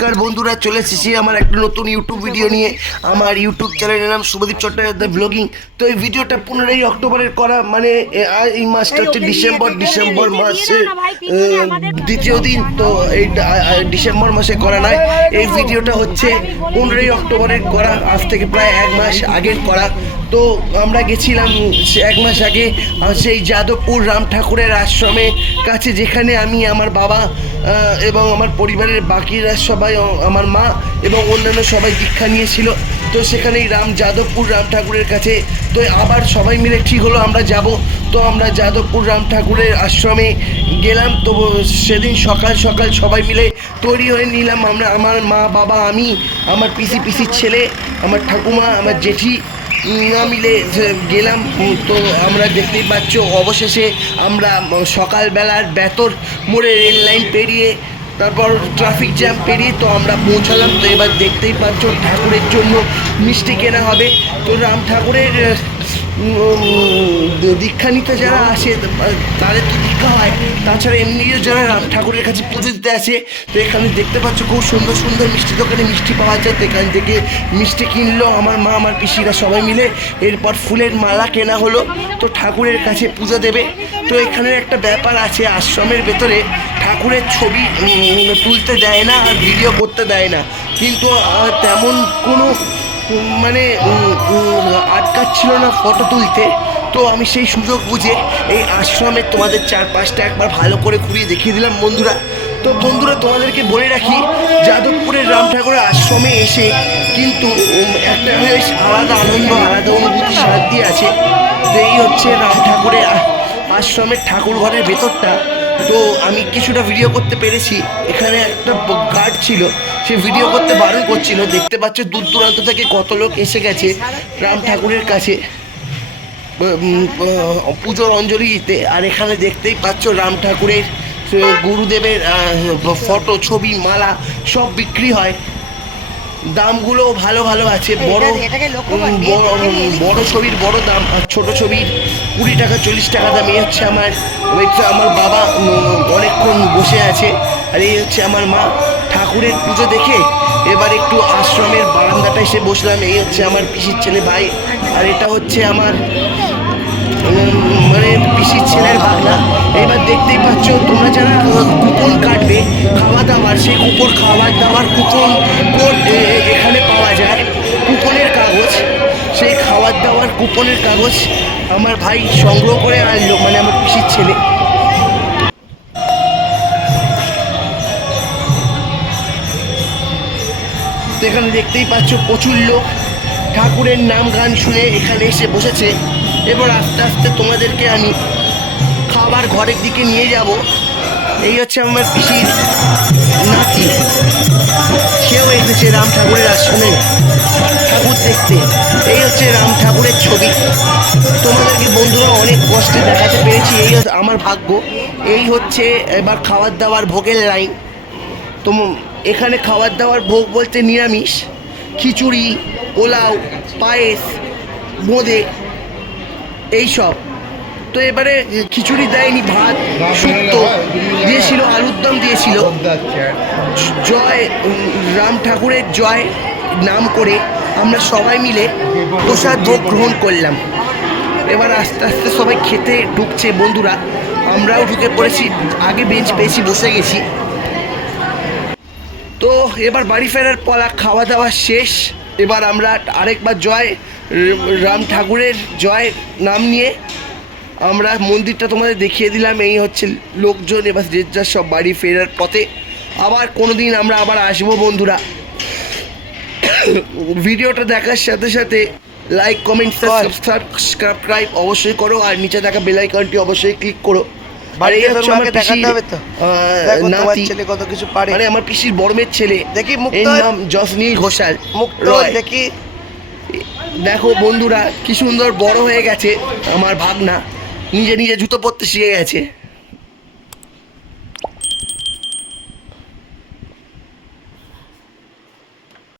নমস্কার বন্ধুরা, চলে এসেছি আমার একটা নতুন ইউটিউব ভিডিও নিয়ে। আমার ইউটিউব চ্যানেলের নাম শুভদীপ চট্টোপাধ্যায় ব্লগিং। তো এই ভিডিওটা 15ই অক্টোবরের করা, মানে এই মাসটা হচ্ছে ডিসেম্বর মাসের দ্বিতীয় দিন। তো এই ডিসেম্বর মাসে করা নয়, এই ভিডিওটা হচ্ছে 15ই অক্টোবরের করা, আজ থেকে প্রায় এক মাস আগের করা। তো আমরা গেছিলাম এক মাস আগে সেই যাদবপুর রাম ঠাকুরের আশ্রমে কাছে, যেখানে আমি, আমার বাবা এবং আমার পরিবারের বাকিরা সবাই, আমার মা এবং অন্যান্য সবাই দীক্ষা নিয়েছিল। তো সেখানেই যাদবপুর রাম ঠাকুরের কাছে তো আবার সবাই মিলে ঠিক হলো আমরা যাব। তো আমরা যাদবপুর রাম ঠাকুরের আশ্রমে গেলাম। তো সেদিন সকাল সকাল সবাই মিলে তৈরি হয়ে নিলাম। আমার মা, বাবা, আমি, আমার পিসির ছেলে, আমার ঠাকুমা, আমার জেঠি না মিলে গেলাম। তো আমরা দেখতেই পাচ্ছ, অবশেষে আমরা সকালবেলার বেতর মোড়ে রেল লাইন পেরিয়ে, তারপর ট্রাফিক জ্যাম পেরিয়ে তো আমরা পৌঁছালাম। তো এবার দেখতেই পাচ্ছ ঠাকুরের জন্য মিষ্টি কেনা হবে। তো রাম ঠাকুরের দীক্ষা নিতে যারা আসে তাদের তো দীক্ষা হয়, তাছাড়া এমনিও যারা রাম ঠাকুরের কাছে পুজো দিতে আসে। তো এখানে দেখতে পাচ্ছ খুব সুন্দর সুন্দর মিষ্টি দোকানে মিষ্টি পাওয়া যায়। তো এখান থেকে মিষ্টি কিনলো আমার মা, আমার পিসিরা সবাই মিলে। এরপর ফুলের মালা কেনা হলো, তো ঠাকুরের কাছে পুজো দেবে। তো এখানে একটা ব্যাপার আছে, আশ্রমের ভেতরে ঠাকুরের ছবি তুলতে দেয় না আর ভিডিও করতে দেয় না, কিন্তু তেমন কোনো মানে আটকাচ্ছিল না ফটো তুলতে। তো আমি সেই সুযোগ বুঝে এই আশ্রমে তোমাদের চারপাশটা একবার ভালো করে ঘুরিয়ে দেখিয়ে দিলাম বন্ধুরা। তো বন্ধুরা, তোমাদেরকে বলে রাখি, যাদবপুরের রাম ঠাকুরের আশ্রমে এসে কিন্তু একটা বেশ আলাদা আনন্দ, আলাদা অনুভূতি শান্তি আছে। তো এই হচ্ছে রাম ঠাকুরের আশ্রমের ঠাকুর ঘরের ভেতরটা। তো আমি কিছুটা ভিডিও করতে পেরেছি। এখানে একটা গার্ড ছিল, সে ভিডিও করতে বারণ করছিল। দেখতে পাচ্ছ দূর দূরান্ত থেকে কত লোক এসে গেছে রাম ঠাকুরের কাছে পুজোর অঞ্জলি দিতে। আর এখানে দেখতেই পাচ্ছ রাম ঠাকুরের গুরুদেবের ফটো, ছবি, মালা সব বিক্রি হয়। দামগুলো ভালো ভালো আছে। বড় ছবির বড় দাম, আর ছোটো ছবির 20 টাকা 40 টাকা দাম। এই হচ্ছে আমার বাবা অনেকক্ষণ বসে আছে, আর এই হচ্ছে আমার মা। ঠাকুরের পুজো দেখে এবার একটু আশ্রমের বারান্দাটা এসে বসলাম। এই হচ্ছে আমার পিসির ছেলে ভাই, আর এটা হচ্ছে আমার মানে পিসির ছেলের ভাগনা। এবার দেখতেই পাচ্ছ তোমরা যারা কুপন কাটবে খাওয়া দাওয়ার, সেই খাবার দাবার কুপন কোড এখানে পাওয়া যায়। কুপনের কাগজ, সেই খাবার দাওয়ার কুপনের কাগজ আমার ভাই সংগ্রহ করে আনলো, মানে আমার পিসির ছেলে। তো এখানে দেখতেই পাচ্ছ প্রচুর লোক ঠাকুরের নাম গান শুনে এখানে এসে বসেছে। এবার আস্তে আস্তে তোমাদেরকে আমি খাবার ঘরের দিকে নিয়ে যাব। এই হচ্ছে আমার পিসির নাতি, সেও এসেছে রাম ঠাকুরের আশ্রমে ঠাকুর দেখতে। এই হচ্ছে রাম ঠাকুরের ছবি। তোমাদেরকে বন্ধুরা অনেক কষ্টে দেখাতে পেরেছি, এই আমার ভাগ্য। এই হচ্ছে এবার খাবার দাবার ভোগের লাইন। তো এখানে খাবার দাবার ভোগ বলতে নিরামিষ, খিচুড়ি, পোলাও, পায়েস, বোঁদে এইসব। তো এবারে খিচুড়ি দেয়নি, ভাত শুক্তো দিয়েছিল, আলুর দম দিয়েছিল। জয় রাম ঠাকুরের জয় নাম করে আমরা সবাই মিলে প্রসাদ ভোগ গ্রহণ করলাম। এবার আস্তে আস্তে সবাই খেতে ঢুকছে বন্ধুরা, আমরাও ঢুকে পড়েছি। আগে বেঞ্চ পেয়েছি, বসে গেছি। তো এবার বাড়ি ফেরার পালা, খাওয়া দাওয়া শেষ। এবার আমরা আরেকবার জয় রাম ঠাকুরের জয় নাম নিয়ে আমরা মন্দিরটা তোমাদের দেখিয়ে দিলাম। এই হচ্ছে লোকজন, এবার যে যার সব বাড়ি ফেরার পথে। আবার কোনো দিন আমরা আবার আসবো বন্ধুরা। ভিডিওটা দেখার সাথে সাথে লাইক, কমেন্ট, সাবস্ক্রাইব অবশ্যই করো, আর নিচে দেখা বেল আইকনটি অবশ্যই ক্লিক করো। আর এই হচ্ছে আমার ছেলে, কত কিছু পারে, মানে আমার পিসির বড় মেয়ের ছেলে। দেখি এর নাম জসনীল ঘোষাল। দেখি, দেখো বন্ধুরা কি সুন্দর বড় হয়ে গেছে আমার ভাগনা, নিজে নিজে জুতো পরতে শিখে গেছে।